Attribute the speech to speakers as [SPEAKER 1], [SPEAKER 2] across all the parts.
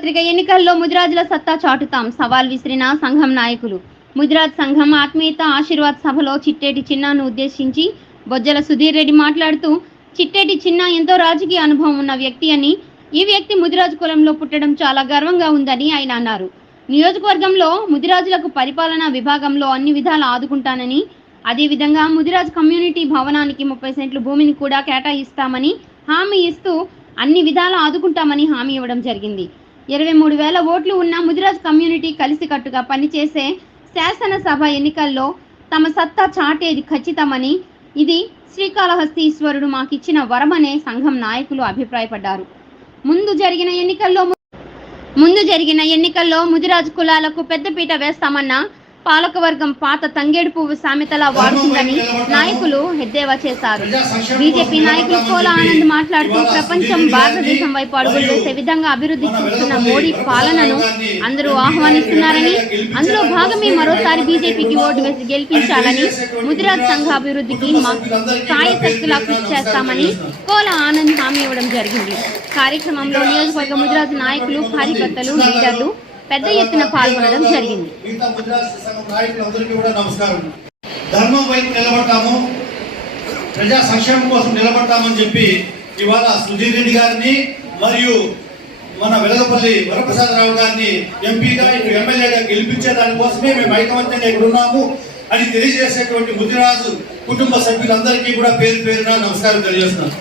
[SPEAKER 1] సార్వత్రిక ఎన్నికల్లో ముదిరాజుల సత్తా చాటుతాం. సవాల్ విసిరిన సంఘం నాయకులు. ముదిరాజ్ సంఘం ఆత్మీయత ఆశీర్వాద్ సభలో చిట్టేటి చిన్నాను ఉద్దేశించి బొజ్జల సుధీర్ రెడ్డి మాట్లాడుతూ చిట్టేటి చిన్న ఎంతో రాజకీయ అనుభవం ఉన్న వ్యక్తి అని ఈ వ్యక్తి ముదిరాజు కులంలో పుట్టడం చాలా గర్వంగా ఉందని ఆయన అన్నారు. నియోజకవర్గంలో ముదిరాజులకు పరిపాలనా విభాగంలో అన్ని విధాలా ఆదుకుంటానని అదేవిధంగా ముదిరాజ్ కమ్యూనిటీ భవనానికి ముప్పై సెంట్లు భూమిని కూడా కేటాయిస్తామని హామీ ఇస్తూ అన్ని విధాలా ఆదుకుంటామని హామీ ఇవ్వడం జరిగింది. ఇరవై మూడు వేల ఓట్లు ఉన్న ముదిరాజ్ కమ్యూనిటీ కలిసికట్టుగా పనిచేసే శాసనసభ ఎన్నికల్లో తమ సత్తా చాటేది ఖచ్చితమని ఇది శ్రీకాళహస్తి ఈశ్వరుడు మాకిచ్చిన వరమనే సంఘం నాయకులు అభిప్రాయపడ్డారు. ముందు జరిగిన ఎన్నికల్లో ముందు జరిగిన ఎన్నికల్లో ముదిరాజ్ కులాలకు పెద్దపీట వేస్తామన్న పాలకవర్గం పాత తంగేడు పువ్వు సామెతలా వాడుతుందని నాయకులు ఎద్దేవా చేశారు. బీజేపీ నాయకులు కోల ఆనంద్ మాట్లాడుతూ ప్రపంచం భారతదేశం వైపు అడుగులు వేసే విధంగా అభివృద్ధి చూస్తున్న మోడీ పాలనను అందరూ ఆహ్వానిస్తున్నారని అందులో భాగమే మరోసారి బీజేపీకి ఓటు వేసి గెలిపించాలని ముదిరాజ్ సంఘ అభివృద్ధికి మా సాయశక్తులా కృషి చేస్తామని కోల ఆనంద్ హామీ ఇవ్వడం జరిగింది. కార్యక్రమంలో నియోజకవర్గ ముదిరాజు నాయకులు కార్యకర్తలు లీడర్లు పెద్ద ఎత్తున పాల్గొనడం జరిగింది.
[SPEAKER 2] కూడా నమస్కారం. ధర్మం వైపు నిలబడతాము ప్రజా సంక్షేమం కోసం నిలబడతామని చెప్పి ఇవాళ సుధీర్ రెడ్డి గారిని మరియు మన వెలగపల్లి వరప్రసాదరావు గారిని ఎంపీగా ఇప్పుడు ఎమ్మెల్యేగా గెలిపించే దానికోసమే మేము ఐకమత్యంగా ఇక్కడ ఉన్నాము. అని తెలియజేసేటువంటి ముదిరాజు కుటుంబ సభ్యులందరికీ కూడా పేరు పేరున నమస్కారం తెలియజేస్తున్నాను.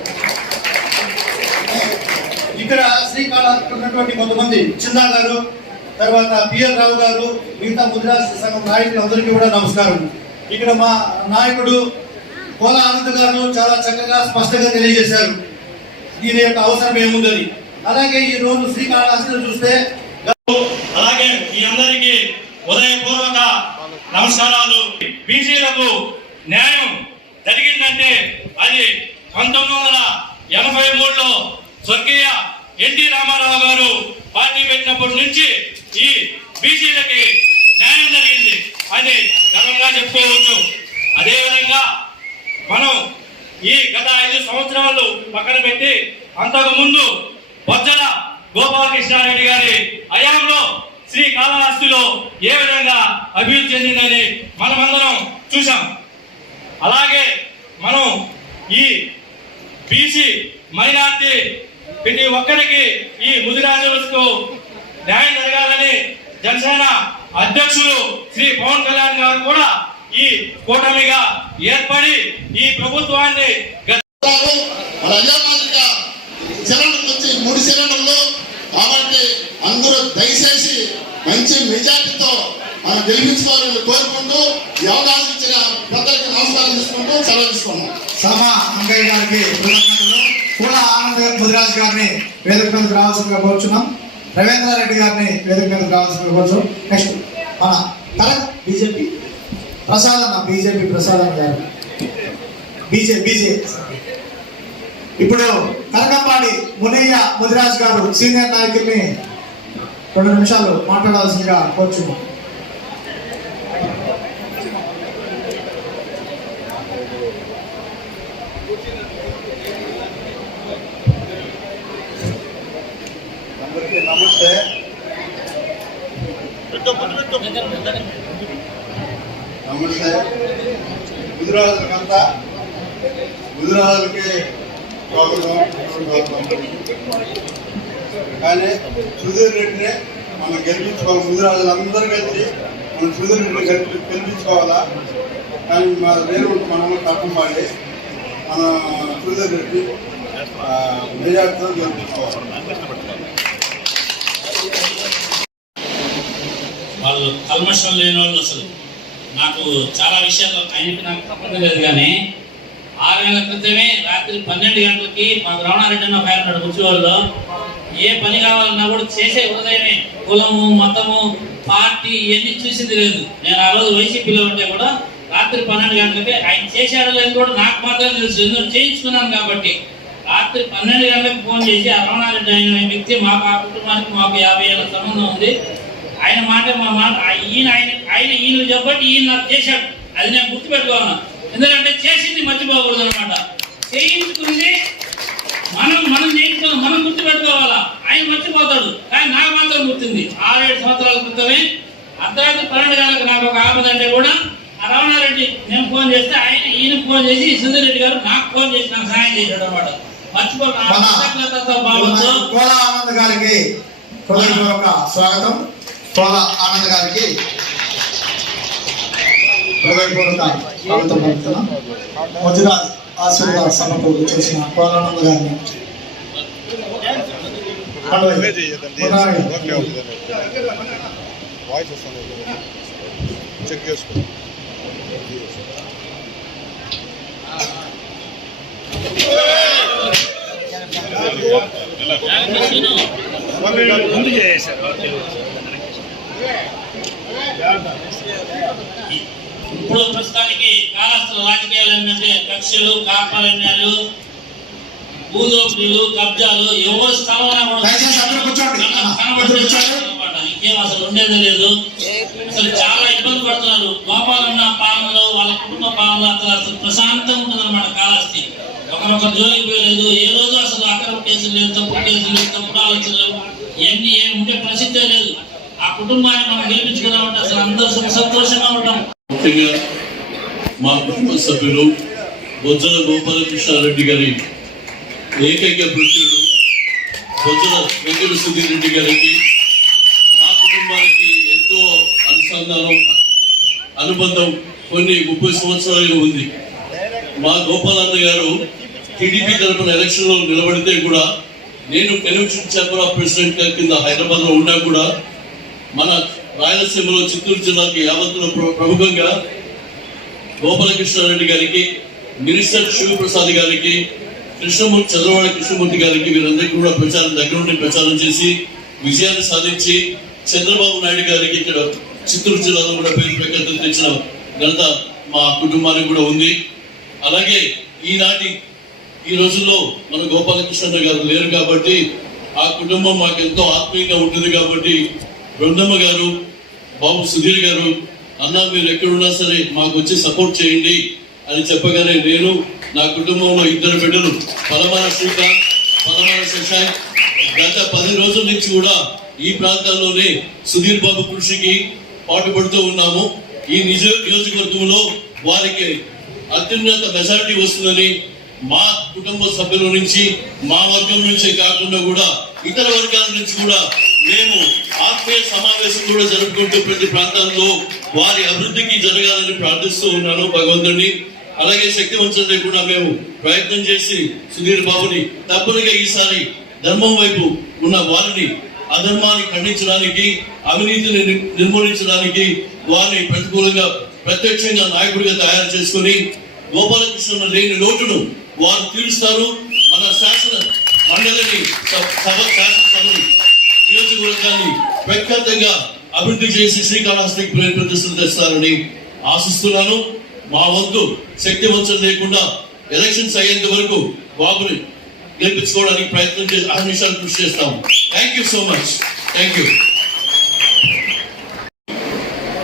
[SPEAKER 2] ఇక్కడ శ్రీకాళ ఉన్నటువంటి కొంతమంది చిన్నా గారు తర్వాత పిఎల్ రావు గారు మిగతా ముద్రాజ్ సంఘం నాయకులందరికీ కూడా నమస్కారం. ఇక్కడ మా నాయకుడు కోల ఆనంద్ గారు చాలా చక్కగా స్పష్టంగా తెలియజేశారు. దీని యొక్క అవసరం ఏముందని. అలాగే ఈ రోజు శ్రీకాళహస్తి చూస్తే
[SPEAKER 3] అలాగే మీ అందరికీ ఉదయపూర్వక నమస్కారాలు. బీసీలకు న్యాయం జరిగిందంటే అది పంతొమ్మిది వందల ఎనభై మూడులో స్వర్గీయ ఎన్టీ రామారావు గారు పార్టీ పెట్టినప్పటి నుంచి ఈ బీసీలకి న్యాయం జరిగింది. అది గర్వంగా చెప్పుకోవచ్చు. అదేవిధంగా మనం ఈ గత ఐదు సంవత్సరాలు పక్కన పెట్టి అంతకు ముందు బొజ్జల గోపాలకృష్ణారెడ్డి గారి హయాంలో శ్రీకాళహస్తిలో ఏ విధంగా అభివృద్ధి చెందిందని మనమందరం చూసాం అలాగే మనం ఈ బీసీ మైనార్టీ ప్రతి ఒక్కరికి ఈ ముదిరాజులకు న్యాయం జరగాలని జనసేన అధ్యక్షులు శ్రీ పవన్ కళ్యాణ్ గారు కూడా ఈ కూటమిగా ఏర్పడి ఈ ప్రభుత్వాన్ని
[SPEAKER 4] మూడు సిలిండర్లు కాబట్టి అందరూ దయచేసి మంచి మెజార్టీతో మనం గెలిపించుకోవాలని కోరుకుంటూ ఈ అవకాశం ఇచ్చిన పెద్దలకి నమస్కారం తీసుకుంటూ సెలవు తీసుకున్నాం
[SPEAKER 5] సమ అంకయ్య గారికి కూడా ఆనంద్ ముదిరాజు గారిని వేదిక మీదకి రావాల్సిందిగా కోరుచున్నాం. రెడ్డి గారిని వేదిక మీద కావాల్సిన కొంచెం నెక్స్ట్ మన కరెక్ట్ బీజేపీ ప్రసాద్ అన్న బీజేపీ ప్రసాద్ అన్న గారు. బీజే బీజే. ఇప్పుడు కరకంపాడి మునయ్య ముదిరాజ్ గారు సీనియర్ నాయకుల్ని రెండు నిమిషాలు మాట్లాడాల్సిందిగా కోరుచున్నాం.
[SPEAKER 2] అందరికీ నమస్తే నమస్తే గుజరాత్కంతా గుజరాత్కి స్వాగతం కానీ సుధీర్ రెడ్డిని మనం గెలిపించుకోవాలి గుజరాత్లందరూ కలిసి మనం సుధీర్ రెడ్డిని గెలిపి గెలిపించుకోవాలా కానీ మా వేరు మనం తప్పం పాడి మన సుధీర్ రెడ్డి ఆ, మెజార్టీతో గెలిపించుకోవాలి
[SPEAKER 3] వాళ్ళు కల్మషం లేని వాళ్ళు అసలు. నాకు చాలా విషయాల్లో ఆయనకి నాకు తప్పలేదు కానీ ఆరు నెలల క్రితమే రాత్రి పన్నెండు గంటలకి మా ద్రోణారెడ్డి అన్న ఒక ఆయన కూర్చోవాళ్ళు ఏ పని కావాలన్నా కూడా చేసే ఉదయమే కులము మతము పార్టీ ఇవన్నీ చూసింది లేదు. నేను ఆ రోజు వైసీపీలో ఉంటే కూడా రాత్రి పన్నెండు గంటలకి ఆయన చేశాడో లేదు కూడా నాకు మాత్రం తెలుసు. ఎందుకు చేయించుకున్నాను కాబట్టి. రాత్రి పన్నెండు గంటలకు ఫోన్ చేసి ఆ రమణారెడ్డి ఆయన వ్యక్తి మాకు ఆ కుటుంబానికి మాకు యాభై ఏళ్ళ సంబంధం ఉంది. ఆయన మాట మా మాట ఈయన ఆయన ఆయన ఈయన చెప్పబట్టి ఈయన నాకు చేశాడు. అది నేను గుర్తుపెట్టుకోవాలను ఎందుకంటే చేసింది మర్చిపోకూడదు అనమాట చేయించుకుంది మనం మనం చేయించుకోవాలి మనం గుర్తుపెట్టుకోవాలా? ఆయన మర్చిపోతాడు. కానీ నాకు మాత్రం గుర్తుంది. ఆరేడు సంవత్సరాల క్రితమే అర్ధరాత్రి పన్నెండు గంటలకు నాకు ఒక ఆపద అంటే కూడా రమణారెడ్డి నేను ఫోన్ చేస్తే ఆయన ఈయన ఫోన్ చేసి సుధీర్ రెడ్డి గారు నాకు ఫోన్ చేసి నాకు సహాయం చేశాడు అనమాట మర్చిపోక ఆ
[SPEAKER 5] మన
[SPEAKER 3] కృతజ్ఞతతో భావంతో
[SPEAKER 5] కోల ఆనంద్ గారికి హృదయపూర్వక స్వాగతం. కోల ఆనంద్ గారికి హృదయపూర్వక స్వాగతం పలుకుతున్నాం. ముజరాజ్ ఆశీర్వాద సభకు చేసిన ఆనంద్ గారిని
[SPEAKER 6] చెక్ చేసుకో
[SPEAKER 3] ఇప్పుడు ప్రస్తుతానికి కాలస్తుల రాజకీయాలు ఏంటంటే కక్షలు కాపాలన్యాలు భూదోపిడీలు కబ్జాలు ఎవరు స్థలంలో. ఇంకేం అసలు ఉండేది లేదు. అసలు చాలా ఇబ్బంది పడుతున్నారు. గోపాలన్న పాలనలో వాళ్ళ కుటుంబ పాలనలో అసలు ప్రశాంతంగా ఉంటుందన్నమాట కాలాస్తి ఒకరొకరు జోలికి కుటుంబాన్ని మనం గెలిపించుకున్నామంటే అసలు అందరూ సంతోషంగా ఉంటాం.
[SPEAKER 7] ముఖ్యంగా మా కుటుంబ సభ్యులు బొజ్జల గోపాలకృష్ణారెడ్డి గారి ఏకైక పుత్రుడు బొజ్జల వెంకట సుధీర్ రెడ్డి గారికి మా కుటుంబానికి ఎంతో అనుసంధానం అనుబంధం కొన్ని ముప్పై సంవత్సరాలుగా ఉంది. మా గోపాలన్న గారు టీడీపీ తరపున ఎలక్షన్లో నిలబడితే కూడా నేను కన్వెన్షన్ ఛాంబర్ ఆఫ్ ప్రెసిడెంట్ కింద హైదరాబాద్లో ఉన్నా కూడా మన రాయలసీమలో చిత్తూరు జిల్లాకి యావత్తులో ప్రముఖంగా గోపాలకృష్ణారెడ్డి గారికి మినిస్టర్ శివప్రసాద్ గారికి కృష్ణమూర్తి చంద్రవాడ కృష్ణమూర్తి గారికి వీరందరికీ కూడా ప్రచారం దగ్గరుండి ప్రచారం చేసి విజయాన్ని సాధించి చంద్రబాబు నాయుడు గారికి ఇక్కడ చిత్తూరు జిల్లాలో కూడా పేరు ప్రఖ్యాతులు తెచ్చిన ఘనత మా కుటుంబానికి కూడా ఉంది. అలాగే ఈనాటి ఈ రోజుల్లో మన గోపాలకృష్ణ గారు లేరు కాబట్టి ఆ కుటుంబం మాకు ఎంతో ఆత్మీయంగా ఉంటుంది కాబట్టి బృందమ్మ గారు బాబు సుధీర్ గారు అన్న మీరు ఎక్కడున్నా సరే మాకు వచ్చి సపోర్ట్ చేయండి అని చెప్పగానే నేను నా కుటుంబంలో ఇద్దరు బిడ్డలు పలమాన శ్రీకాంత్ పలమాన శశాంక్ గత పది రోజుల నుంచి కూడా ఈ ప్రాంతాల్లోనే సుధీర్ బాబు కృషికి పాటుపడుతూ ఉన్నాము. ఈ నిజ నియోజకవర్గంలో వారికి అత్యున్నత మెజారిటీ వస్తుందని మా కుటుంబ సభ్యుల నుంచి మా వర్గం నుంచే కాకుండా కూడా ఇతర వర్గాల నుంచి కూడా నేను ఆత్మీయ సమావేశం కూడా జరుపుకుంటూ ప్రతి ప్రాంతాల్లో వారి అభివృద్ధికి జరగాలని ప్రార్థిస్తూ ఉన్నాను భగవంతుడిని. అలాగే శక్తివంతం కూడా మేము ప్రయత్నం చేసి సుధీర్ బాబుని తప్పనిగా ఈసారి ధర్మం వైపు ఉన్న వారిని అధర్మాన్ని ఖండించడానికి అవినీతిని నిర్మూలించడానికి వారిని ప్రతికూలంగా ప్రత్యక్షంగా నాయకుడిగా తయారు చేసుకుని గోపాలకృష్ణ లేని లోటును వారు తీరుస్తారు. మన శాసన మండలిని సభ శాసనసభని నియోజకవర్గాన్ని ప్రఖ్యాతంగా అభివృద్ధి చేసి శ్రీకాళహస్తికి ప్రదర్శన తెస్తారని ఆశిస్తున్నాను. మా వంతు శక్తి వంచన లేకుండా ఎలక్షన్స్ అయ్యేంత వరకు బాబుని గెలిపించుకోవడానికి ప్రయత్నం చేసి అహర్నిశాలు కృషి చేస్తాము. Thank you so much thank you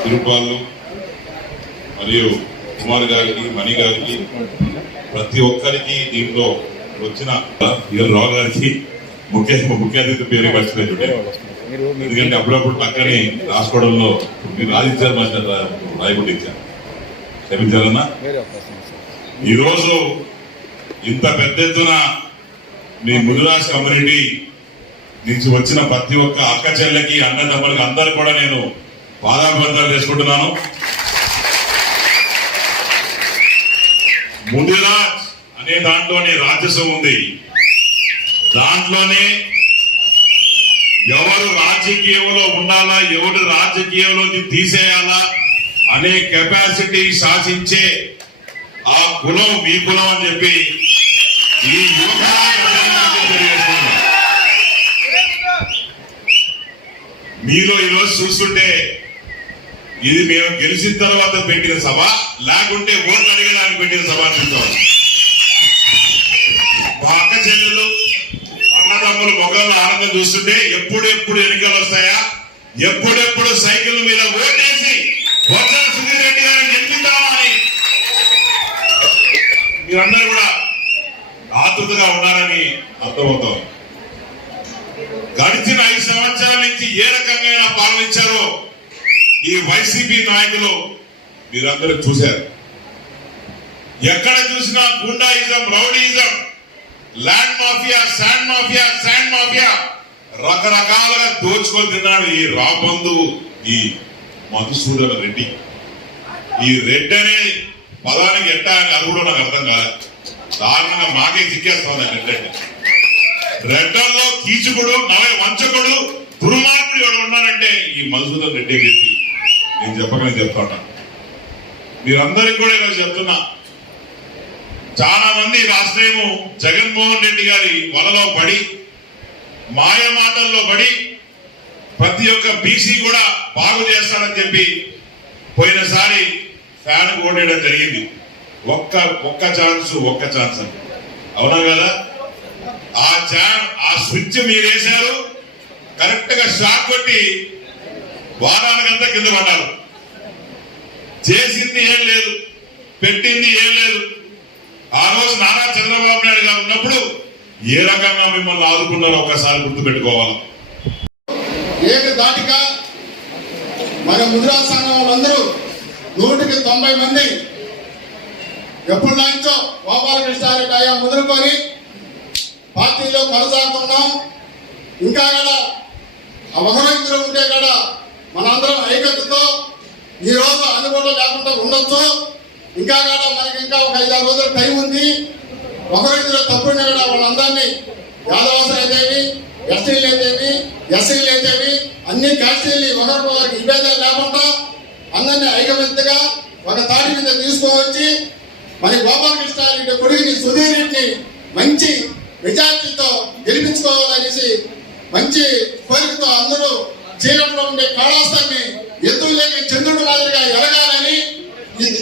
[SPEAKER 8] Tirupalu మరియు కుమార్ గారికి మణి గారికి ప్రతి ఒక్కరికి దీంట్లో వచ్చిన రావు గారికి ముఖ్య ముఖ్య అతిథి పేరు మర్చిపోయి ఎందుకంటే అప్పుడప్పుడు పక్కనే రాసుకోవడంలో మీరు రాజించారు మాస్టర్ రాయకుండా ఇచ్చారు. క్షమించారన్నా ఈరోజు ఇంత పెద్ద ఎత్తున మీ ముదిరాజ్ కమ్యూనిటీ నుంచి వచ్చిన ప్రతి ఒక్క అక్క చెల్లెకి అన్నదమ్ములకి అందరు కూడా నేను పాదాభివందనాలు చేసుకుంటున్నాను. ముదిరాజ్ అనే దాంట్లోనే రాజస్వం ఉంది. దాంట్లోనే ఎవరు రాజకీయంలో ఉండాలా ఎవరు రాజకీయంలోకి తీసేయాలా అనే కెపాసిటీ శాసించే ఆ కులం మీ కులం అని చెప్పి ఈ యువకులకు మీలో ఈరోజు చూస్తుంటే ఇది మేము గెలిచిన తర్వాత పెట్టిన సభ లేకుంటే ఓట్లు అడగడానికి పెట్టిన సభ అనిపిస్తాం మా అక్క చెల్లెలు మొగలు చూస్తుంటే ఎప్పుడెప్పుడు ఎన్నికలు వస్తాయా? ఎప్పుడెప్పుడు సైకిల్ మీద ఓటేసి బొత్స సుధీర్ రెడ్డి గారిని గెలిపిద్దామని అని మీరందరూ కూడా ఆతృతగా ఉన్నారని అర్థమవుతాం గడిచిన ఐదు సంవత్సరాల ఏ రకంగా పాలనించారో ఈ వైసీపీ నాయకులు మీరందరూ చూశారు. ఎక్కడ చూసినా goondaism rowdyism land mafia sand mafia sand mafia రకరకాలుగా దోచుకొని తిన్నాడు ఈ రాబందు ఈ మధుసూదన రెడ్డి. ఈ రెడ్డి అనే పదానికి ఎట్టా అని అది కూడా నాకు అర్థం కాలేదు దారుణంగా మాకే చిక్కేస్తాం రెడ్డి అంటే రెడ్డల్లో కీచుకుడు నవ వంచకుడు దుర్మార్గుడు ఎవడు ఉన్నాడంటే ఈ మధుసూదన్ రెడ్డి వ్యక్తి. నేను చెప్పక నేను చెప్పకనే చెప్తాను మీరందరికీ కూడా ఈరోజు చెప్తున్నా. చాలా మంది రాష్ట్రము జగన్మోహన్ రెడ్డి గారి వలలో పడి మాయ మాటల్లో పడి ప్రతి ఒక్క బీసీ కూడా బాగు చేస్తాడని చెప్పి పోయినసారి ఫ్యాన్ కొట్టేయడం జరిగింది. ఒక్క ఒక్క ఛాన్స్ ఒక్క ఛాన్స్ అని. అవునా కదా? ఆ ఛాన్ ఆ స్విచ్ మీరు వేశారు కరెక్ట్గా షాక్ కొట్టి వారానికంతా కింద పడ్డారు. చేసింది ఏం లేదు పెట్టింది ఏం లేదు. ఆ రోజు నారా చంద్రబాబు నాయుడు గారు ఉన్నప్పుడు ఏ రకంగా మిమ్మల్ని ఆదుకున్నారో ఒకసారి గుర్తు పెట్టుకోవాలి
[SPEAKER 4] దాటిక? మన ముద్రా సంఘం వాళ్ళందరూ నూటికి తొంభై మంది ఎప్పుడు లాంచో గోపాలకృష్ణారెడ్డి అయ్యా ముదురుకొని పార్టీలో కొనసాగుతున్నాం. ఇంకా కూడా ఆ ఒకరో ఉంటే కూడా మనందరం ఐక్యతతో ఈ రోజు అందుబాటులో లేకుండా ఉండొచ్చు. ఇంకా కూడా మనకి ఇంకా ఒక ఐదారు రోజులు టైం ఉంది. ఒకరు ఇద్దరు తప్పుడిన వాళ్ళందరినీ యాదవాసులు అయితేవి ఎస్టీలు అయితేవి ఎస్సీలు అయితేవి అన్ని కాస్టీలు ఒకరికొకరికి విభేదాలు లేకుండా అందరినీ ఐకమత్యగా ఒక తాటి మీద తీసుకువచ్చి మరి గోపాలకృష్ణారెడ్డి కొడుకుని సుధీర్ రెడ్డిని మంచి మెజార్టీతో గెలిపించుకోవాలనేసి మంచి కోరికతో అందరూ చీరంలో ఉండే కళాస్తాన్ని ఎత్తులేని చంద్రుడి మాదిరిగా ఎరగాలని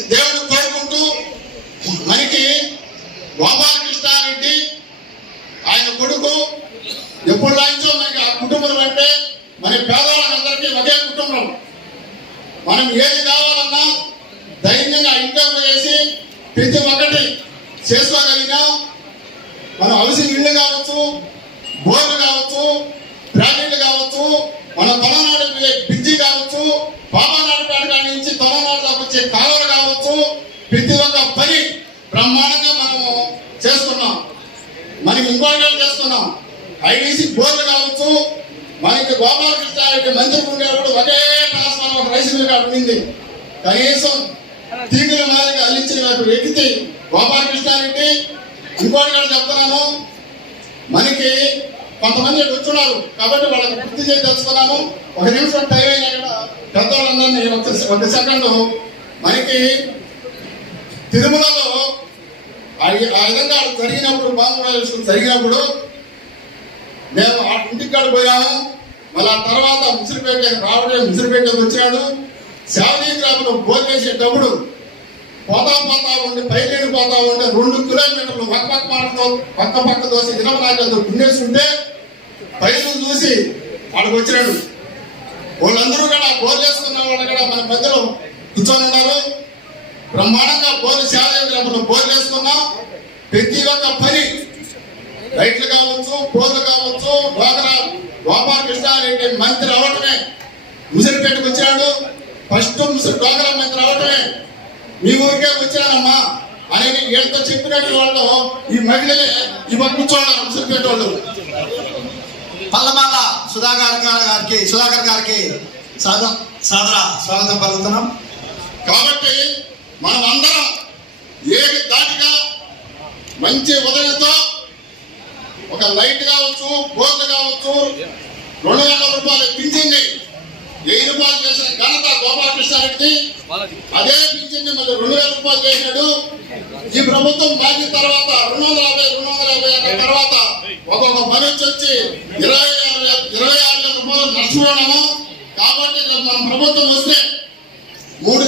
[SPEAKER 4] దేవుడు కోరుకుంటూ మనకి గోపాలకృష్ణారెడ్డి ఆయన కొడుకు ఎప్పుడు లాంచో మనకి ఆ కుటుంబం అంటే మన పేదవాళ్ళందరికీ ఒకే కుటుంబం మనం ఏది కావాలన్నా ధైర్యంగా ఇంట్లో చేసి ప్రతి ఒక్కటి చేసుకోగలిగినాం మనం హౌసింగ్ ఇల్లు కావచ్చు బోర్లు కావచ్చు ప్రాజెక్టులు కావచ్చు మన తలనాడు బ్రిడ్జి కావచ్చు బాబానాడు పేట కాడి నుంచి తలనాడు దాకా వచ్చే కాలువలు కావచ్చు ప్రతి ఒక్క పని బ్రహ్మాండంగా మనము చేస్తున్నాం మనకి ఇంకోటి చేస్తున్నాం ఐడీసీ బోర్డు కావచ్చు మనకి గోపాలకృష్ణారెడ్డి మంత్రి ఉండేటప్పుడు ఒకే ట్రాన్స్ఫార్మర్ రైస్ మిల్ కాడ ఉండింది. కనీసం తీగుల మాదిరిగా అల్లించిన వ్యక్తి గోపాలకృష్ణారెడ్డి ఇంకోటి కూడా చెప్తున్నాము మనకి కొంతమంది వచ్చున్నారు కాబట్టి వాళ్ళకి గుర్తు చేసి తెలుసుకున్నాము ఒక నిమిషం టైం అయినా కూడా పెద్దవాళ్ళందరినీ ఒక ఒక సెకండ్ మనకి తిరుమలలో ఆ విధంగా జరిగినప్పుడు బాంగ్లాదేశ్ జరిగినప్పుడు మేము ఆ ఇంటికి కాడ పోయాము. మళ్ళా తర్వాత ముసిరిపేట రావడం ముసిరిపేటకు వచ్చాడు. శాలీ గ్రామంలో భోజనం చేసేటప్పుడు పోతా పోతా ఉండి పైలేడు పోతా ఉండి రెండు కిలోమీటర్లు పక్క పక్క మాటతో పక్క పక్క దోసి దినపరాజులతో గుండేస్తుంటే పైలు చూసి వాడికి వచ్చినాడు. వాళ్ళందరూ కూడా బోర్ చేసుకున్న వాళ్ళు కూడా మన మధ్యలో కూర్చొని ఉన్నారు. బ్రహ్మాండంగా బోర్లు శాలీ గ్రామంలో బోర్ చేసుకున్నాం. ప్రతి ఒక్క పని రైట్లు కావచ్చు పోర్లు కావచ్చు డోగరా గోపాలకృష్ణారెడ్డి మంత్రి అవటమే. ముసిరిపేటకు వచ్చాడు ఫస్ట్ ముసిరి మంత్రి అవటమే. మీ ఊరికే వచ్చానమ్మా అని వీళ్ళతో చెప్పినట్టు వాళ్ళు ఈ మహిళలే ఇవ్వ కూర్చోన్నారు ముసిరిపేట వాళ్ళు.
[SPEAKER 5] పల్లమాల సుధాకర్ గారికి సుధాకర్ గారికి సాదం సాదర స్వాగతం పలుకుతున్నాం.
[SPEAKER 4] కాబట్టి మనం అందరం ఏది దాటిగా మంచి ఉదయంతో ఒక లైట్ కావచ్చు బోర్డు కావచ్చు రెండు వేల రూపాయలు పింఛన్ని వెయ్యి రూపాయలు చేసిన ఘనత గోపాలకృష్ణారెడ్డి అదే పింఛన్ని మళ్ళీ రెండు వేల రూపాయలు చేసినాడు. ఈ ప్రభుత్వం మారిన తర్వాత రెండు వందల యాభై రెండు వందల యాభై అన్న తర్వాత ఒక్కొక్క మనిషి వచ్చి ఇరవై ఆరు ఇరవై ఆరు వేల రూపాయలు నడుచుకున్నాము. కాబట్టి మన ప్రభుత్వం వస్తే మూడు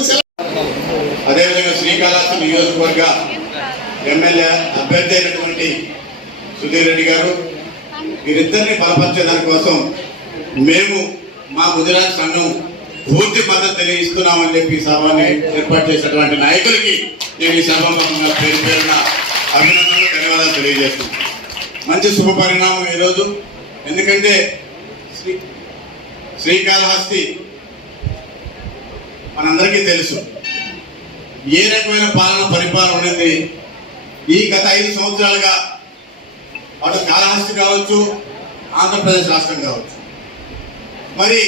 [SPEAKER 9] అదేవిధంగా శ్రీకాళహస్తి నియోజకవర్గ ఎమ్మెల్యే అభ్యర్థి అయినటువంటి సుధీర్ రెడ్డి గారు వీరిద్దరిని బలపరిచే కోసం మేము మా గుజరాత్ సంఘం పూర్తి మద్దతు తెలియజేస్తున్నామని చెప్పి సభని ఏర్పాటు చేసినటువంటి నాయకులకి నేను ఈ సభాముఖంగా పేరు పేరున అభినందనలు ధన్యవాదాలు తెలియజేస్తున్నాను. మంచి శుభ పరిణామం ఈరోజు. ఎందుకంటే శ్రీ శ్రీకాళహస్తి మనందరికీ తెలుసు. ఏ రకమైన పాలన పరిపాలన ఉన్నది ఈ గత ఐదు సంవత్సరాలుగా అటు కాళహస్తి కావచ్చు ఆంధ్రప్రదేశ్ రాష్ట్రం కావచ్చు. మరి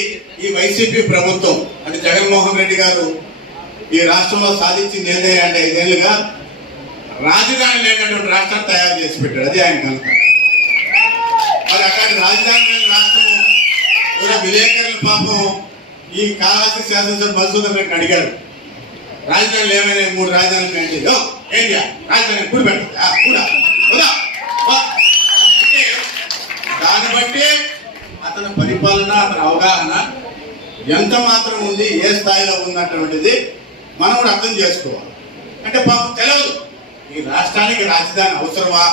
[SPEAKER 9] ఈ వైసీపీ ప్రభుత్వం అంటే జగన్మోహన్ రెడ్డి గారు ఈ రాష్ట్రంలో సాధించింది ఏదే అంటే ఐదేళ్ళుగా రాజధాని లేనటువంటి రాష్ట్రం తయారు చేసి పెట్టాడు అది ఆయన కనుక మరి అక్కడ రాజధాని లేని రాష్ట్రం కూడా విలేకరుల పాపం ఈ కాళహస్తి శాసనసభ మధుసూదన్ అడిగారు. రాజధానులు ఏమైనా మూడు రాజధానులు ఏంటి ఏంటి రాజధాని ఎప్పుడు పెట్టదు కూడా. దాన్ని బట్టి అతని పరిపాలన అతని అవగాహన ఎంత మాత్రం ఉంది ఏ స్థాయిలో ఉన్నటువంటిది మనం కూడా అర్థం చేసుకోవాలి. అంటే పాపం తెలియదు ఈ రాష్ట్రానికి రాజధాని అవసరమా?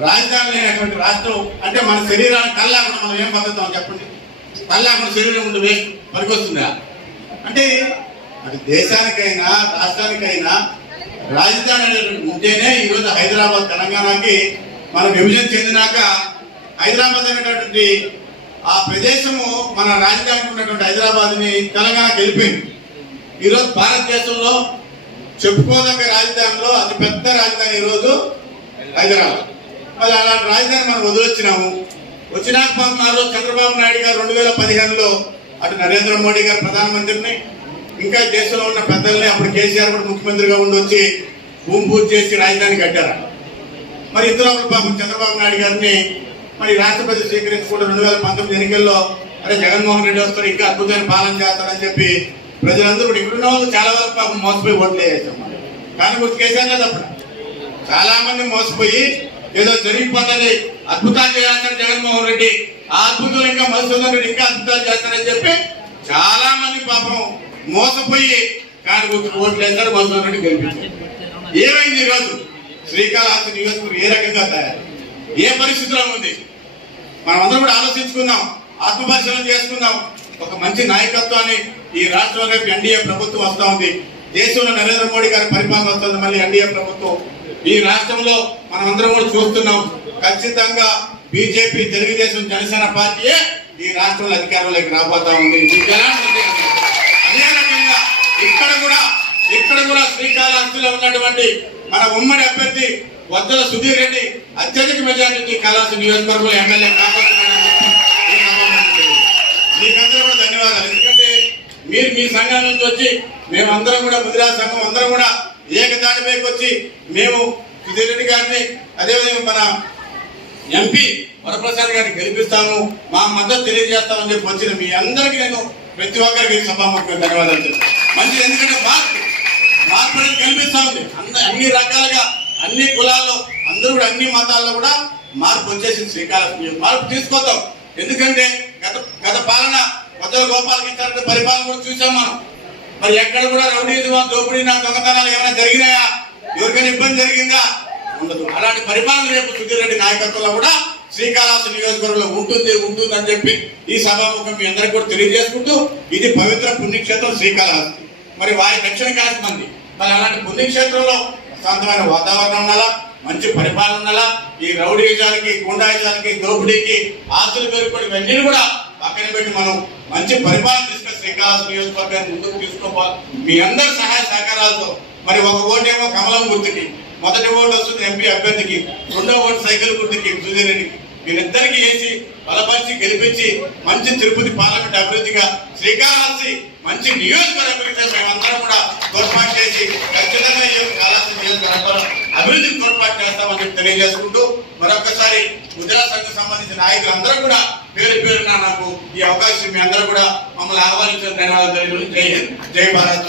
[SPEAKER 9] రాజధాని లేనటువంటి రాష్ట్రం అంటే మన శరీరానికి కల్లాకుండా మనం ఏం బతుకుతాం చెప్పండి? కల్లాకుండా శరీరం ఉండి పనికొస్తుందా అంటే అది దేశానికైనా రాష్ట్రానికైనా రాజధాని అనేటువంటి ఉంటేనే ఈరోజు హైదరాబాద్ తెలంగాణకి మనం విభజన చెందినాక హైదరాబాద్ అనేటటువంటి ఆ ప్రదేశము మన రాజధానికి ఉన్నటువంటి హైదరాబాద్ని తెలంగాణ గెలిపింది. ఈరోజు భారతదేశంలో చెప్పుకోదగ్గ రాజధానిలో అతి పెద్ద రాజధాని ఈరోజు హైదరాబాద్. మరి అలాంటి రాజధాని మనం వదిలొచ్చినాము. వచ్చినాక పాపం చంద్రబాబు నాయుడు గారు రెండు వేల పదిహేనులో అటు నరేంద్ర మోడీ గారు ప్రధానమంత్రిని ఇంకా దేశంలో ఉన్న పెద్దల్ని అప్పుడు కేసీఆర్ కూడా ముఖ్యమంత్రిగా ఉండి వచ్చి భూమి పూజ చేసి రాజధాని కట్టారు మరి ఇందులో పాపం చంద్రబాబు నాయుడు గారిని మరి రాష్ట్రపతి స్వీకరించి రెండు వేల పంతొమ్మిది ఎన్నికల్లో అరే జగన్మోహన్ రెడ్డి వస్తారు ఇంకా అద్భుతమైన పాలన చేస్తారని చెప్పి ప్రజలందరూ ఇప్పుడు ఇక్కడున్న వాళ్ళు చాలా వరకు పాపం మోసపోయి ఓట్లు వేసాం కానీ గుర్తు కేసీఆర్ లేదు అప్పుడు చాలా మంది మోసపోయి ఏదో జరిగిపోతుంది అద్భుతాలు చేయాలని జగన్మోహన్ రెడ్డి ఆ అద్భుతం ఇంకా మధుసూదన్ రెడ్డి ఇంకా అద్భుతాలు చేస్తారని చెప్పి చాలా మంది పాపం మోసపోయి కానీ గుర్తు ఓట్లు వేస్తారు మధుసూదన్ రెడ్డి గెలిపించారు. ఏమైంది ఈరోజు శ్రీకాళహస్తి నియోజకవర్గం ఏ రకంగా తయారు? ఏ పరిస్థితిలో ఉంది? మనం అందరం కూడా ఆలోచించుకుందాం ఆత్మపరిశీలన చేసుకుందాం. ఒక మంచి నాయకత్వాన్ని ఈ రాష్ట్రంలో రేపు ఎన్డీఏ ప్రభుత్వం వస్తూ ఉంది. దేశంలో నరేంద్ర మోడీ గారి పరిపాలన వస్తుంది మళ్ళీ ఎన్డీఏ ప్రభుత్వం. ఈ రాష్ట్రంలో మనం అందరం కూడా చూస్తున్నాం. ఖచ్చితంగా బీజేపీ తెలుగుదేశం జనసేన పార్టీయే ఈ రాష్ట్రంలో అధికారంలోకి రాబోతా ఉంది. అదే రకంగా ఇక్కడ కూడా ఇక్కడ కూడా శ్రీకాళహస్తిలో ఉన్నటువంటి మన ఉమ్మడి అభ్యర్థి వద్దల సుధీర్ రెడ్డి అత్యధిక మెజారిటీ కైలాస నియోజకవర్గంలో ఎమ్మెల్యే మీకందరూ కూడా ధన్యవాదాలు. ఎందుకంటే మీరు మీ సంఘం నుంచి వచ్చి మేమందరం కూడా ముదిరా సంఘం అందరం కూడా ఏకతాటిపైకి వచ్చి మేము సుధీర్ రెడ్డి గారిని అదేవిధంగా మన ఎంపీ వరప్రసాద్ గారిని గెలిపిస్తాము మా మద్దతు తెలియజేస్తామని చెప్పి వచ్చిన మీ అందరికీ నేను ప్రతి ఒక్కరికి సభాముఖంగా ధన్యవాదాలు మంచిది ఎందుకంటే మార్పు మార్పు అనేది కనిపిస్తా ఉంది అన్ని రకాలుగా అన్ని కులాల్లో అందరూ కూడా అన్ని మతాల్లో కూడా మార్పు వచ్చేసింది శ్రీకాళహస్తి మార్పు తీసుకొద్దాం. ఎందుకంటే గత గత పాలన కొత్తల గోపాలకి ఇచ్చారంటే పరిపాలన కూడా చూసాం మనం. మరి ఎక్కడ కూడా రౌడీజమా దోపిడీ నా దొంగతనాలు ఏమైనా జరిగినాయా? ఎవరికైనా ఇబ్బంది జరిగిందా? ఉండదు. అలాంటి పరిపాలన రేపు సుధీర్ రెడ్డి నాయకత్వంలో కూడా శ్రీకాళహస్తి నియోజకవర్గంలో ఉంటుంది ఉంటుంది అని చెప్పి ఈ సభాముఖం మీ అందరికి కూడా తెలియజేసుకుంటూ ఇది పవిత్ర పుణ్యక్షేత్రం శ్రీకాళహస్తి. మరి వారి దక్షిణ కాశీ మంది మరి అలాంటి పుణ్యక్షేత్రంలో ప్రశాంతమైన వాతావరణం ఉండాలా మంచి పరిపాలన ఉండాలా ఈ రౌడీజాలకి గుండాయిజాలకి దోపిడీకి ఆస్తులు పేరుకొని ఇవన్నీ కూడా పక్కన పెట్టి మనం మంచి పరిపాలన తీసుకొని శ్రీకాళహస్తి నియోజకవర్గాన్ని ముందుకు తీసుకోవాలి మీ అందరి సహాయ సహకారాలతో మరి ఒక ఓటేమో కమలం గుర్తుకి మొదటి ఓటు వస్తుంది ఎంపీ అభ్యర్థికి రెండో ఓటు సైకిల్ గుర్తుకి సుధీరెడ్డికి మీరిద్దరికి వేసి బలపరిచి గెలిపించి మంచి తిరుపతి పార్లమెంట్ అభివృద్ధిగా శ్రీకాళహస్తి మంచి నియోజకవర్గ అభివృద్ధిగా మేమందరం కూడా పొరపాటు చేసి ఖచ్చితంగా ఈ యొక్క కాళహస్తి నియోజకవర్గంలో అభివృద్ధికి పొరపాటు చేస్తామని చెప్పి తెలియజేసుకుంటూ మరొకసారి ముద్రా సంఘం సంబంధించిన నాయకులందరూ కూడా పేరు పేరున నాకు ఈ అవకాశం మీ అందరూ కూడా మమ్మల్ని ఆహ్వానించిన ధన్యవాదాలు జై హింద్ జై భారత్.